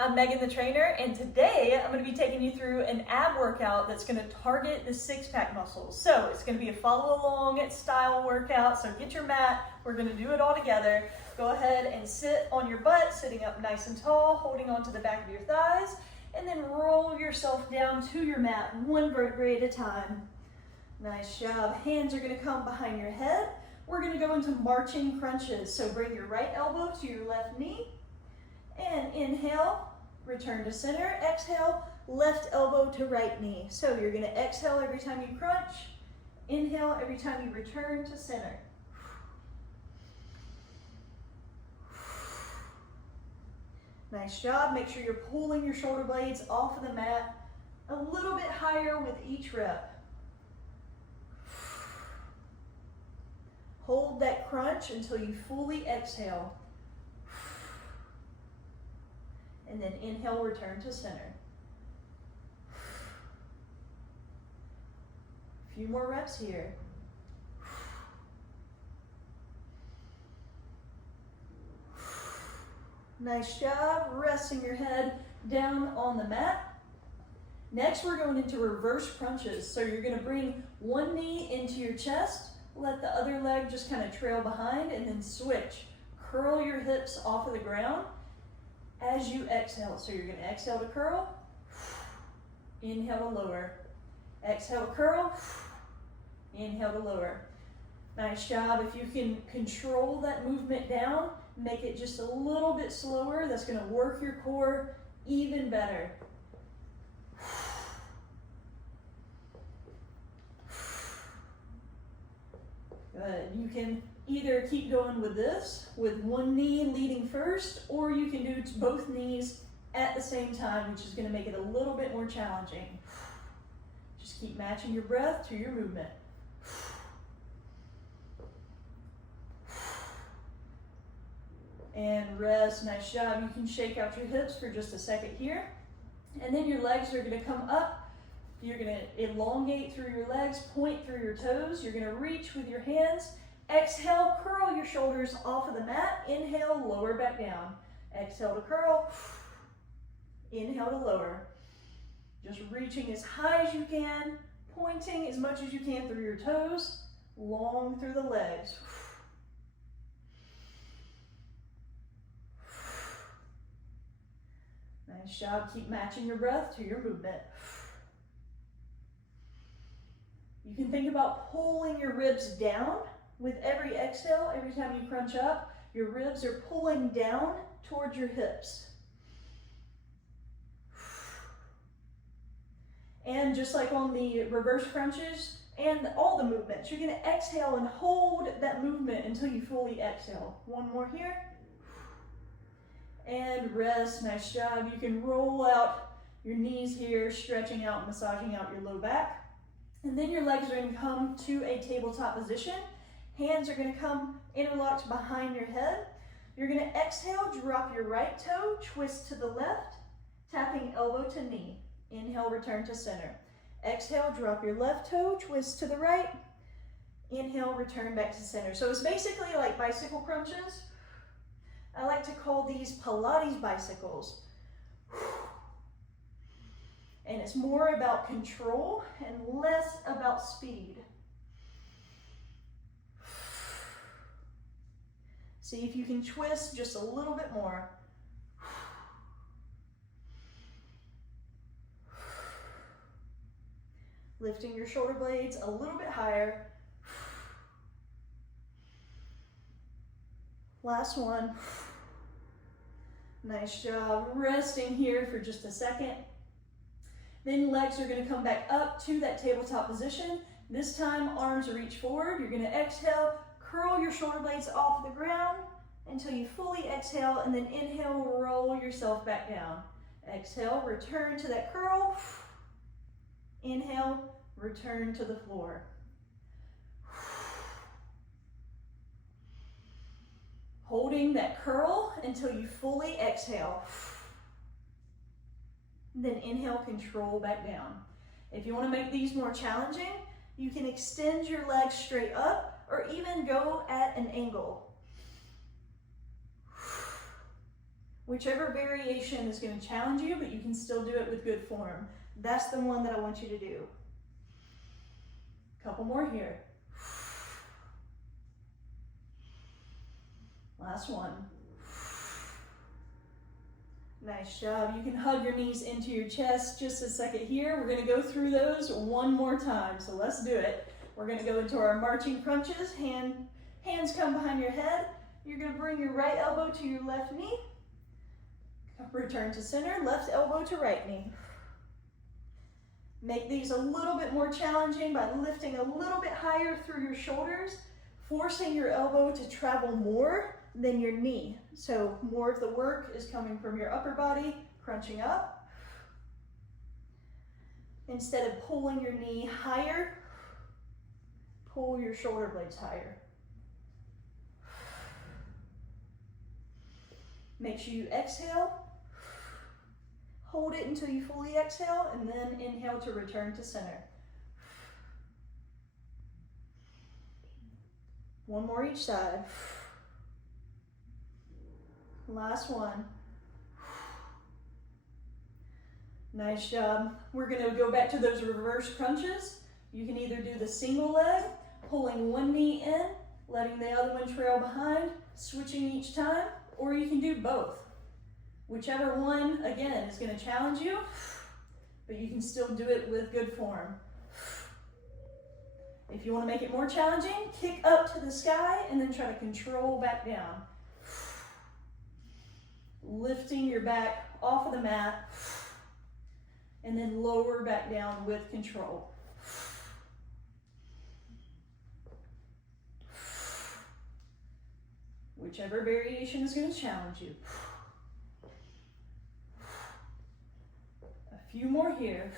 I'm Megan the trainer, and today I'm going to be taking you through an ab workout that's going to target the six-pack muscles. So it's going to be a follow along style workout, so get your mat, we're going to do it all together. Go ahead and sit on your butt, sitting up nice and tall, holding onto the back of your thighs, and then roll yourself down to your mat, one vertebrae at a time. Nice job. Hands are going to come behind your head. We're going to go into marching crunches, so bring your right elbow to your left knee, and inhale, return to center. Exhale, left elbow to right knee. So you're going to exhale every time you crunch, inhale every time you return to center. Nice job. Make sure you're pulling your shoulder blades off of the mat a little bit higher with each rep. Hold that crunch until you fully exhale. And then inhale, return to center. A few more reps here. Nice job, resting your head down on the mat. Next, we're going into reverse crunches. So you're gonna bring one knee into your chest, let the other leg just kind of trail behind, and then switch. Curl your hips off of the ground as you exhale. So you're going to exhale to curl, inhale to lower, exhale to curl, inhale to lower. Nice job. If you can control that movement down, make it just a little bit slower. That's going to work your core even better. Good. You can either keep going with this, with one knee leading first, or you can do both knees at the same time, which is going to make it a little bit more challenging. Just keep matching your breath to your movement. And rest. Nice job. You can shake out your hips for just a second here. And then your legs are going to come up. You're going to elongate through your legs, point through your toes. You're going to reach with your hands. Exhale, curl your shoulders off of the mat. Inhale, lower back down. Exhale to curl. Inhale to lower. Just reaching as high as you can, pointing as much as you can through your toes, long through the legs. Nice job. Keep matching your breath to your movement. You can think about pulling your ribs down with every exhale. Every time you crunch up, your ribs are pulling down towards your hips. And just like on the reverse crunches and all the movements, you're going to exhale and hold that movement until you fully exhale. One more here. And rest. Nice job. You can roll out your knees here, stretching out, massaging out your low back. And then your legs are going to come to a tabletop position. Hands are going to come interlocked behind your head. You're going to exhale, drop your right toe, twist to the left, tapping elbow to knee. Inhale, return to center. Exhale, drop your left toe, twist to the right. Inhale, return back to center. So it's basically like bicycle crunches. I like to call these Pilates bicycles. And it's more about control and less about speed. See if you can twist just a little bit more. Lifting your shoulder blades a little bit higher. Last one. Nice job. Resting here for just a second. Then legs are going to come back up to that tabletop position. This time, arms reach forward. You're going to exhale, curl your shoulder blades off the ground until you fully exhale, and then inhale, roll yourself back down. Exhale, return to that curl. Inhale, return to the floor. Holding that curl until you fully exhale. Then inhale, control back down. If you want to make these more challenging, you can extend your legs straight up or even go at an angle. Whichever variation is going to challenge you, but you can still do it with good form. That's the one that I want you to do. Couple more here. Last one. Nice job. You can hug your knees into your chest. Just a second here. We're going to go through those one more time. So let's do it. We're going to go into our marching crunches. Hands come behind your head. You're going to bring your right elbow to your left knee. Return to center. Left elbow to right knee. Make these a little bit more challenging by lifting a little bit higher through your shoulders, forcing your elbow to travel more than your knee. So more of the work is coming from your upper body, crunching up. Instead of pulling your knee higher, pull your shoulder blades higher. Make sure you exhale. Hold it until you fully exhale, and then inhale to return to center. One more each side. Last one. Nice job. We're going to go back to those reverse crunches. You can either do the single leg, pulling one knee in, letting the other one trail behind, switching each time, or you can do both. Whichever one, again, is going to challenge you, but you can still do it with good form. If you want to make it more challenging, kick up to the sky and then try to control back down. Lifting your back off of the mat and then lower back down with control. Whichever variation is going to challenge you. A few more here.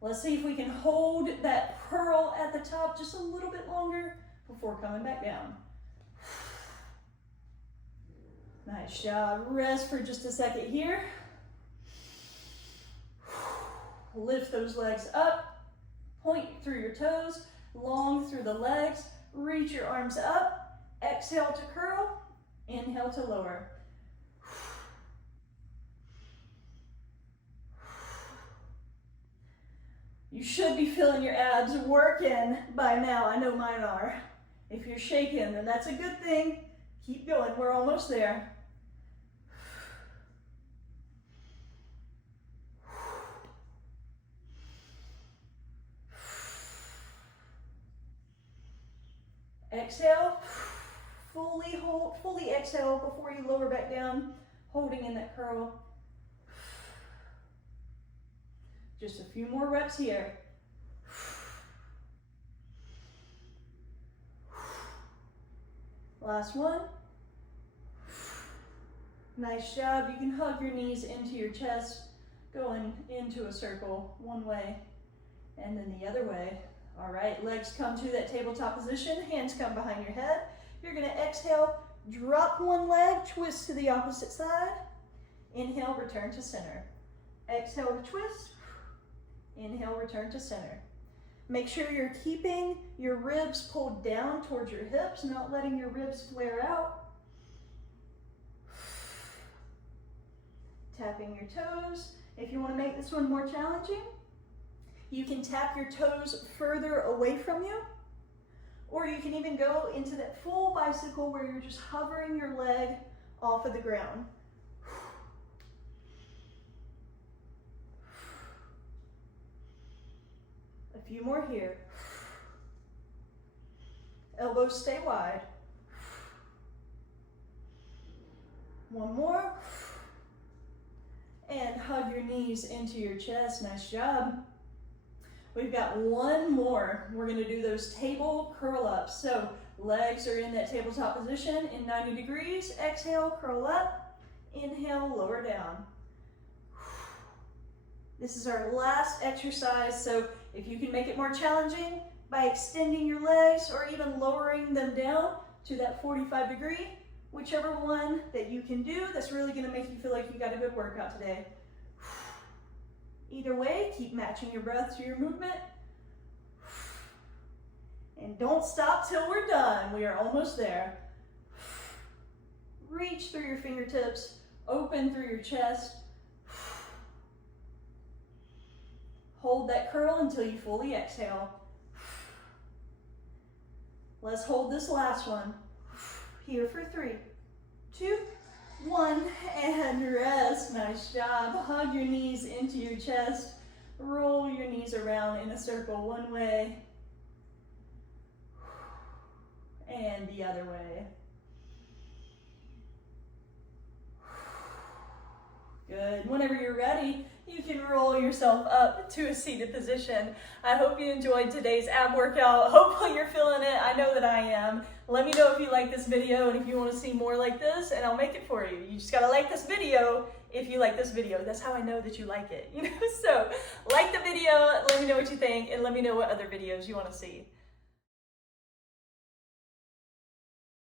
Let's see if we can hold that curl at the top just a little bit longer before coming back down. Nice job. Rest for just a second here. Lift those legs up. Point through your toes. Long through the legs. Reach your arms up. Exhale to curl. Inhale to lower. You should be feeling your abs working by now. I know mine are. If you're shaking, then that's a good thing. Keep going. We're almost there. Exhale. Fully hold, fully exhale before you lower back down, holding in that curl. Just a few more reps here. Last one. Nice job. You can hug your knees into your chest, going into a circle one way and then the other way. All right, legs come to that tabletop position, hands come behind your head. You're gonna exhale, drop one leg, twist to the opposite side. Inhale, return to center. Exhale to twist. Inhale, return to center. Make sure you're keeping your ribs pulled down towards your hips, not letting your ribs flare out. Tapping your toes. If you want to make this one more challenging, you can tap your toes further away from you, or you can even go into that full bicycle where you're just hovering your leg off of the ground. A few more here. Elbows stay wide. One more. And hug your knees into your chest. Nice job. We've got one more. We're going to do those table curl-ups. So legs are in that tabletop position in 90 degrees. Exhale, curl up. Inhale, lower down. This is our last exercise, so if you can make it more challenging by extending your legs or even lowering them down to that 45 degree, whichever one that you can do, that's really going to make you feel like you got a good workout today. Either way, keep matching your breath to your movement. And don't stop till we're done. We are almost there. Reach through your fingertips, Open through your chest. Hold that curl until you fully exhale. Let's hold this last one. Here for 3, 2, 1, and rest. Nice job. Hug your knees into your chest. Roll your knees around in a circle one way and the other way. Good. Whenever you're ready, you can roll yourself up to a seated position. I hope you enjoyed today's ab workout. Hopefully you're feeling it. I know that I am. Let me know if you like this video and if you want to see more like this, and I'll make it for you. You just got to like this video if you like this video. That's how I know that you like it. So like the video, let me know what you think, and let me know what other videos you want to see.